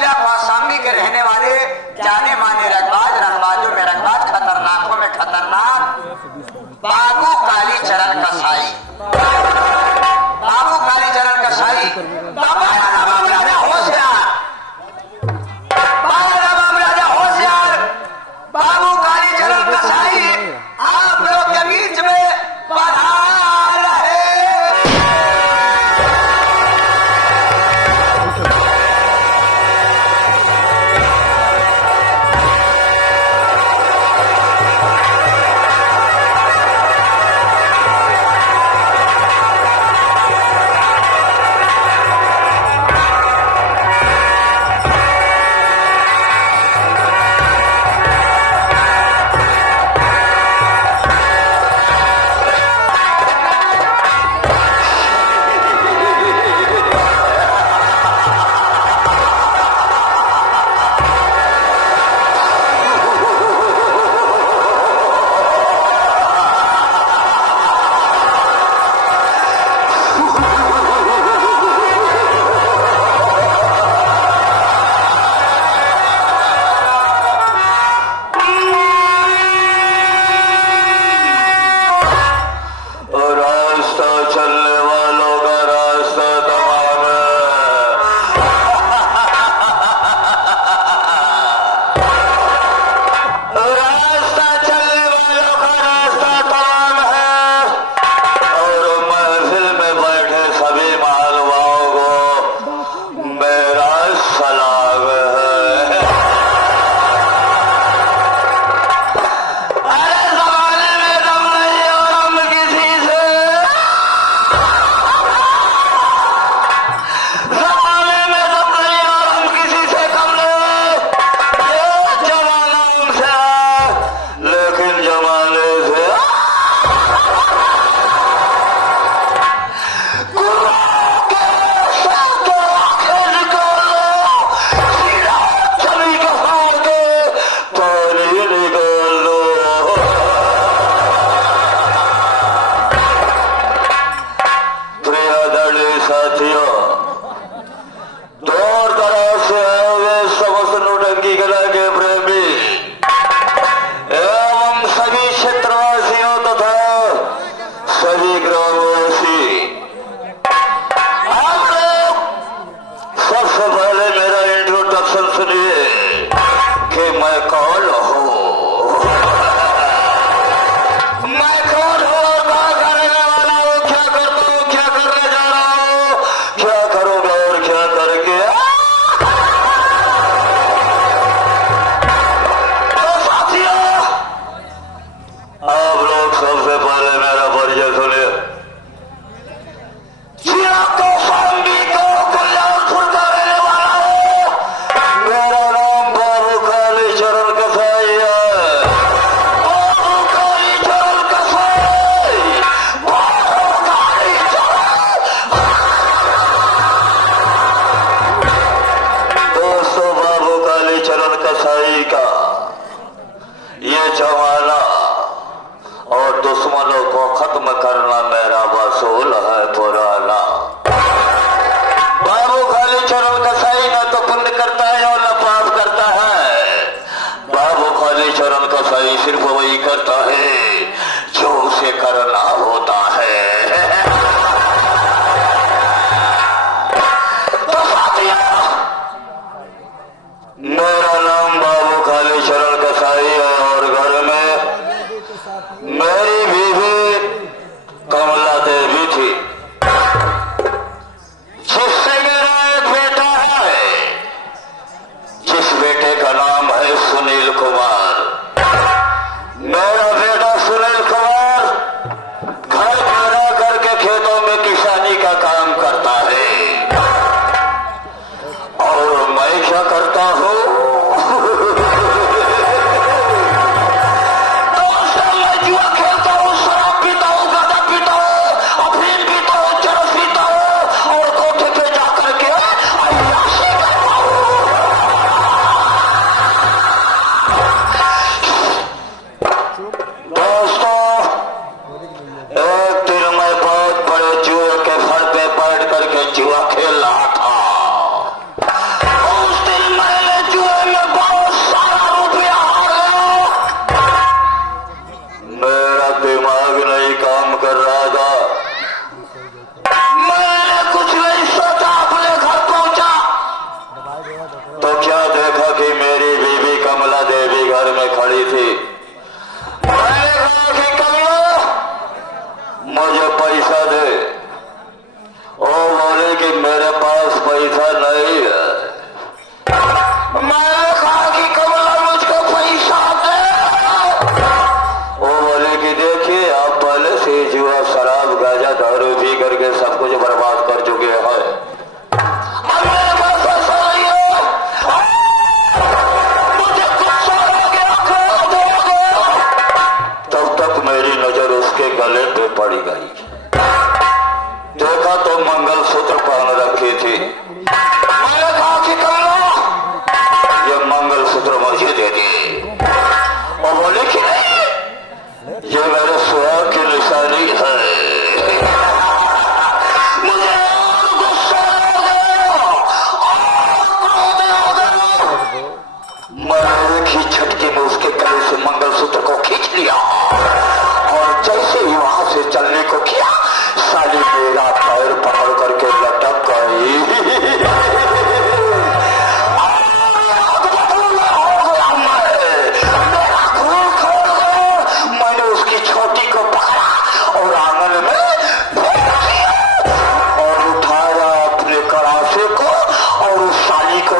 जिला कौशाम्बी के रहने वाले जाने माने रंगबाज, रंगबाजों में रंगबाज, खतरनाकों में खतरनाक बाबू कालीचरण कसाई। बाबू कालीचरण कसाई होशियार, बाबू कालीचरण कसाई आप लोग के बीच में पधार रहे। जुआ खेल रहा था। उस दिन रही थी। मैंने कहा कि कमला मुझे पैसा दे। वो बोले कि मेरे पास पैसा नहीं है। मैंने कहा कि कमला मुझको पैसा दे। वो बोले कि देखिए आप पहले से जुआ शराब गांजा दारू पी करके सब कुछ बर्बाद कर चुके हैं। गले पे पड़ी गई। देखा तो मंगलसूत्र पहन रखी थी। मैंने कहा कि कमला ये मंगलसूत्र मुझे दे दे। और बोले कि नहीं ये मेरे सुहाग की निशानी है। मुझे और गुस्सा हो गया और मैंने एक ही झटके में उसके गले से मंगलसूत्र को खींच लिया और जैसे ही वहां से चलने को किया साली मेरा पैर पकड़ करके लटक गई। मेरा खून खोल गया। मैंने उसकी छोटी को पकड़ा और आंगन में फेंक दिया और उठाया अपने कड़ासे को और उस साली को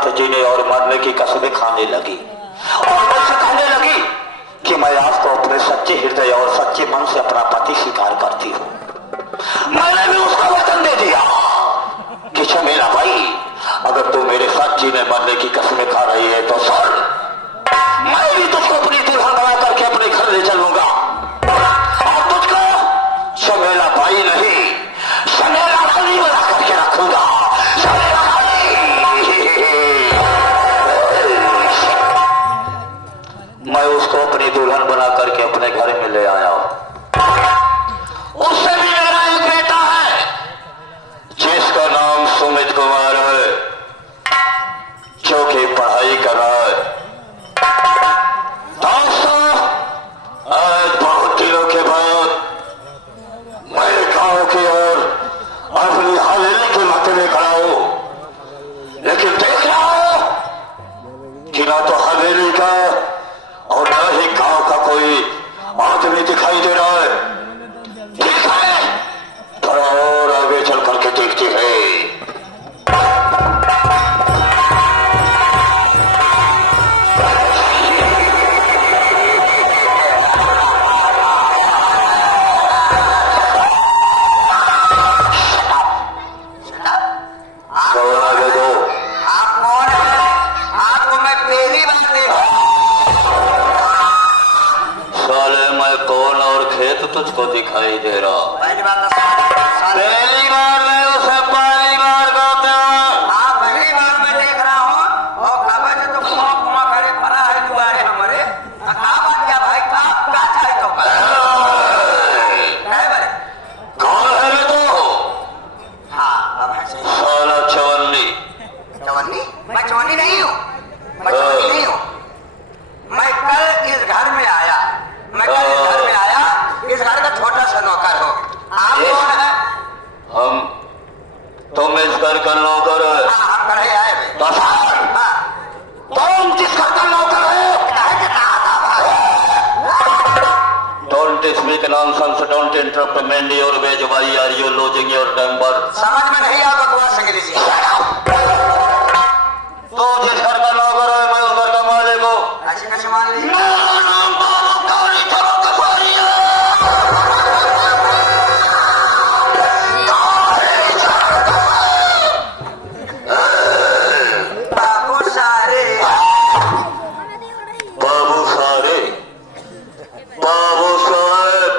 तो जीने और मरने की कसमें खाने लगी और मुझसे कहने लगी कि मैं आपको अपने सच्चे हृदय और सच्चे मन से अपना पति स्वीकार करती हूँ। मैंने भी उसका वचन दे दिया कि शमेला भाई अगर तू मेरे साथ जीने मरने की कसमें खा रही है तो सुन, मैं भी तुझको अपनी दुल्हन बना करके अपने घर ले चलूंगा और तुझको शमेला भाई नहीं शमेला रानी बना करके रखूंगा। मैं उसको अपनी दुल्हन बना करके अपने घर में ले आया हूं। उससे भी मेरा एक बेटा है जिसका नाम सुमित कुमार है, जो कि पढ़ाई कर रहा है। दोस्तों, आज बहुत दिनों के बाद मैं गांव की ओर अपनी हवेली के माथे में खड़ा हूं, लेकिन देख रहा हूं कि ना तो हवेली का और न ही गांव का कोई आदमी दिखाई तुझको दिखाई दे रहा। पहली बार तो पहली बार नहीं, उसे पहली बार कहते हैं। हाँ पहली बार मैं देख रहा हूँ और काबा से तो कुआ कुआ करे पड़ा है दुआरे हमारे का बात क्या भाई का चाहे तो का है भाई कौन है रे तू? हाँ अब है सही साला चवन्नी। चवन्नी मैं चवन्नी नहीं हूँ, मैं चवन्नी नहीं हूँ। मैं कल इस घर में आया, मैं कल इस घर में आया, इस घर का छोटा सा नौकर हो। आप कौन है? हम तुम इस घर का नौकर है? हाँ हम घर ही आए भाई। तो साहब, हाँ तुम किस घर का नौकर हो? काहे के कहा था भाई? Don't speak nonsense, don't interrupt me, your wage, why are you losing your temper? समझ में नहीं आ बकवास अंग्रेजी। तो जिस घर का नौकर है मैं उस घर का मालिक हूँ। ऐसे कैसे मान ली? मेरा नाम बाबू काली चरण कसाई है। बाबू सारे बाबू सारे बाबू साहेब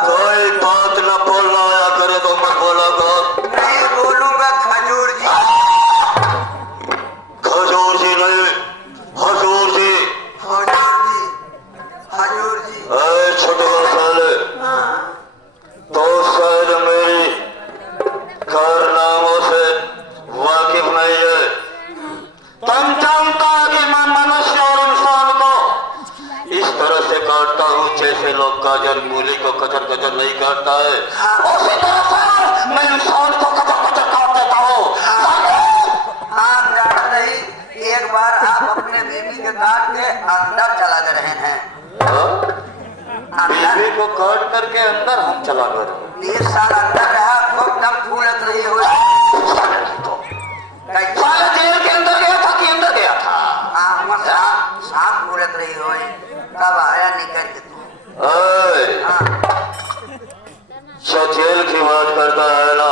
कोई बात न बोलना आया करे तो मैं बोला कर। नहीं बोलूंगा खजूर जी। खजूर जी नहीं, हजूर जी। हजूर जी, हजूर जी। ऐ छोटे साले, तो शायद मेरी कारनामों से वाकिफ नहीं है। तुम जानता है कि मैं मनुष्य और इंसान को इस तरह से काटता हूँ जैसे लोग गाजर मूली को कचर कचर नहीं काटता है, उसी तरह से मैं इंसान को कचर कचर काट देता हूँ। आप जान नहीं, एक बार आप अपने बीवी के काट के अंदर चला गए रहे हैं। अंदर बीवी को काट करके अंदर हम चला गए। 20 साल अंदर रहा, खूब दम फूलत रही हो। साले जेल के अंदर गया था कि अंदर गया था? सांप फूलत रही हो, कब आया निकल के तू? ऐ, हाँ जेल की बात करता है ना,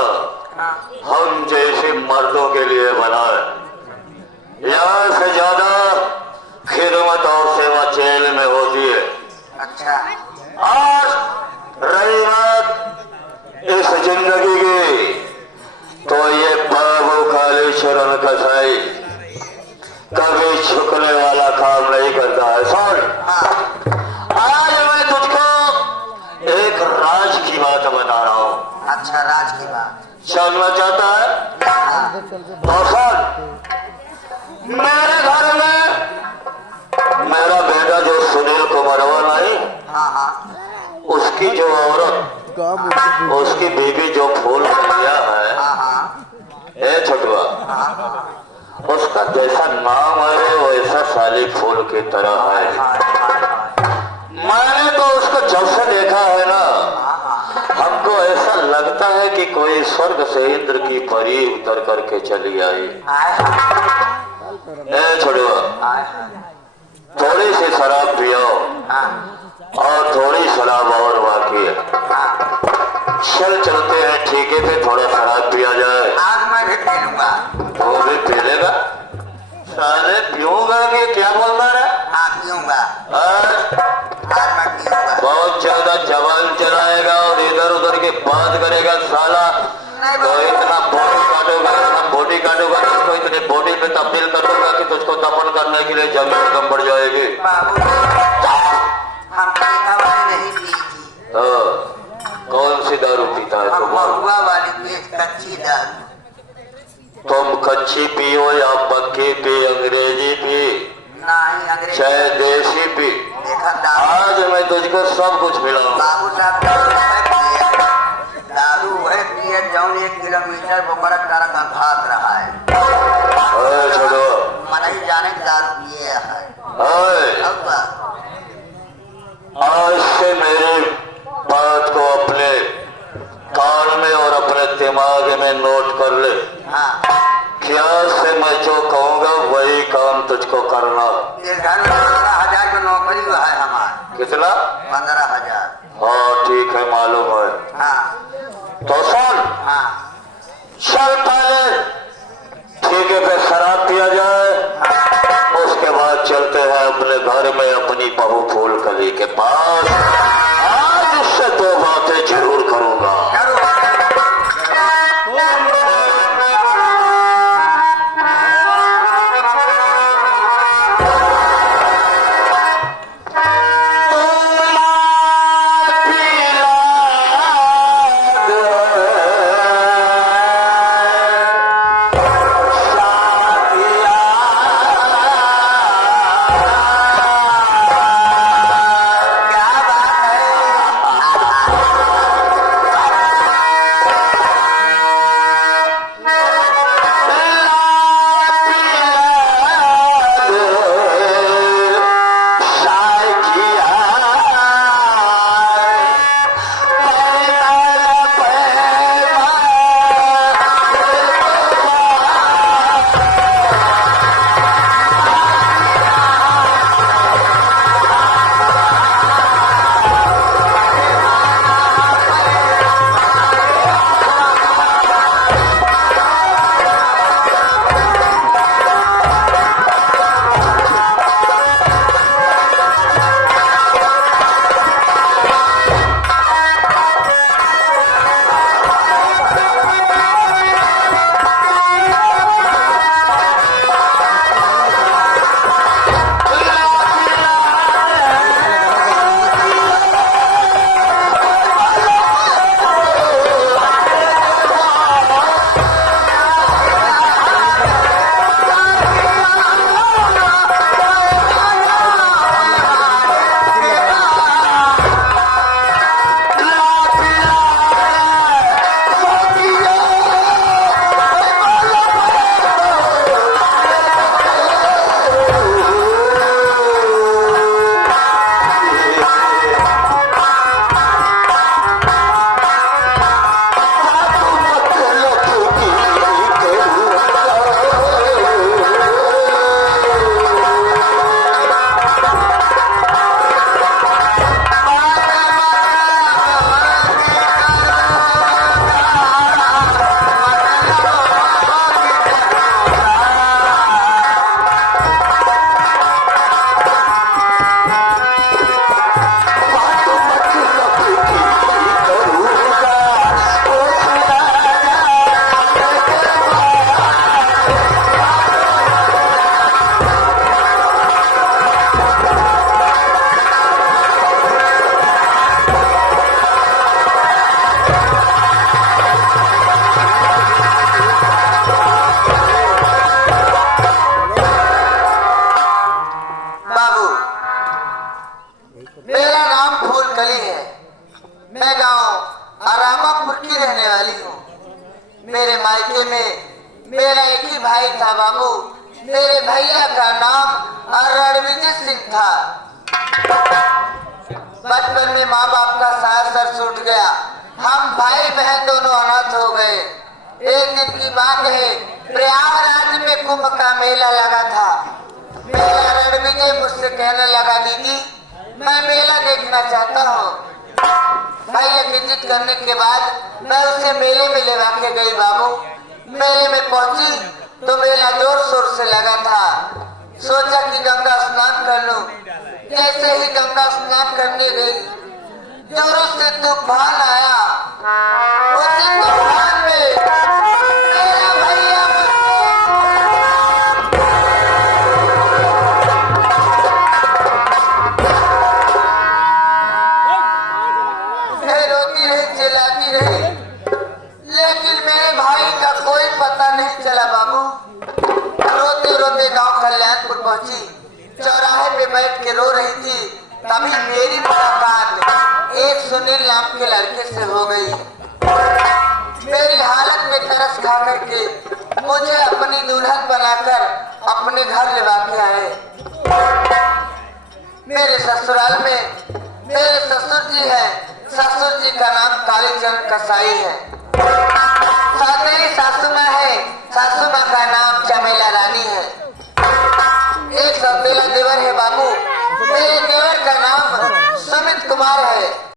हाँ हम जैसे मर्दों के लिए बना है। यहाँ से ज्यादा खिदमत और सेवा जेल में होती है। अच्छा आज रही बात इस जिंदगी की, तो ये बाबू काली चरण कसाई कभी झुकने वाला काम नहीं करता है। सुन, हाँ आज मैं तुझको एक राज की बात बता रहा हूँ। अच्छा राज की बात। जानना चाहता है? हाँ तो सुन, मेरे घर में मेरा बेटा जो सुनील कुमारवा नहीं, हाँ हाँ उसकी जो औरत, उसकी बीवी जो फूल दिया है, हाँ हाँ ए छोटुआ, उसका जैसा नाम है वैसा साली फूल की तरह है। मैंने तो उसको जब से देखा है ना, हमको ऐसा लगता है कि कोई स्वर्ग से इंद्र की परी उतर करके चली आई। ए छोटुआ, थोड़ी सी शराब पियो और थोड़ी शराब और बाकी है। चल चलते हैं ठेके पे, थोड़ा शराब पिया जाए। आज मैं भी पी लूंगा। वो भी पी लेगा? साले पीऊंगा कि क्या बोलना है? हाँ पीऊंगा, आज मैं पीऊंगा। बहुत ज्यादा जवान चलाएगा और इधर उधर की बात करेगा साला, तो इतना बॉडी काटूंगा तुझको, इतनी बॉडी पे तब्दील करूंगा कि तुझको दफन करने के लिए जमीन कम बढ़ जाएगी। बाबू हम हमने नहीं पी थी। कौन सी दारू पीता है हम तुम? महुआ वाली पेट कच्ची दारू। तुम कच्ची पियो या पक्की पी, अंग्रेजी पी नहीं अंग्रेजी चाहे देसी पी, देखा दारू। आज मैं तुझको सब कुछ मिलाऊंगा। बाबू साहब दारू वह पिए जौन 1 किलोमीटर बोकर तारा का भाग रहा है। छोड़ो, मन ही जाने दारू पिए है। अब आज से मेरी बात को अपने कान में और अपने दिमाग में नोट कर ले। हाँ क्या से मैं जो कहूँगा वही काम तुझको करना। इस घर में 15,000 की नौकरी है हमारा। कितना? 15,000। हाँ ठीक है, मालूम है। हाँ तो सुन, हाँ चल पहले ठेके पे शराब पिया जाए, उसके बाद चलते हैं अपने घर में अपनी बहू फूल कली के पास। आज आपसे दो बातें जरूर करूंगा। मेरे मायके में मेरा एक ही भाई था बाबू। मेरे भैया का नाम रणविजय सिंह था। बचपन में माँ बाप का साथ सर छूट गया। हम भाई बहन दोनों अनाथ हो गए। एक दिन की बात है, प्रयागराज में कुंभ का मेला लगा था। मेरा रणविजय मुझसे कहने लगा, दीदी मैं मेला देखना चाहता हूँ। भैया की जिद करने के बाद मैं उसे मेले में ले के गई बाबू। मेले में पहुंची तो मेला जोर शोर से लगा था। सोचा कि गंगा स्नान कर लूं। जैसे ही गंगा स्नान करने गई, जोरों से तूफान आया। उसी तूफान में मेरा भैया रोती रही, चिल्लाती रही, लेकिन मेरे भाई का कोई पता नहीं चला बाबू। रोते रोते गांव कल्याणपुर पहुंची। चौराहे पे बैठ के रो रही थी। तभी मेरी मुलाकात एक सुनील नाम के लड़के से हो गई। मेरी हालत में तरस खा करके मुझे अपनी दुल्हन बनाकर अपने घर ले के आए। मेरे ससुराल में मेरे ससुर जी हैं। ससुर जी का नाम कालीचंद कसाई है। साथ ही सासू माँ है। सासू माँ का नाम चमेला रानी है। एक सौतेला देवर है बाबू। मेरे देवर का नाम सुमित कुमार है।